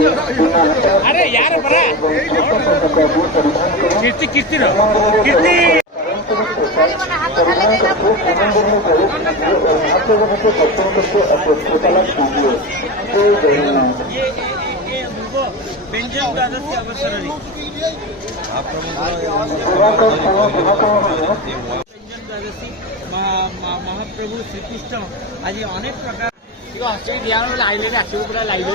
अरे यार बड़ा कीर्ति कीर्ति कीर्ति महाप्रभु श्रीकृष्ण आज अनेक प्रकार लाइव लाइव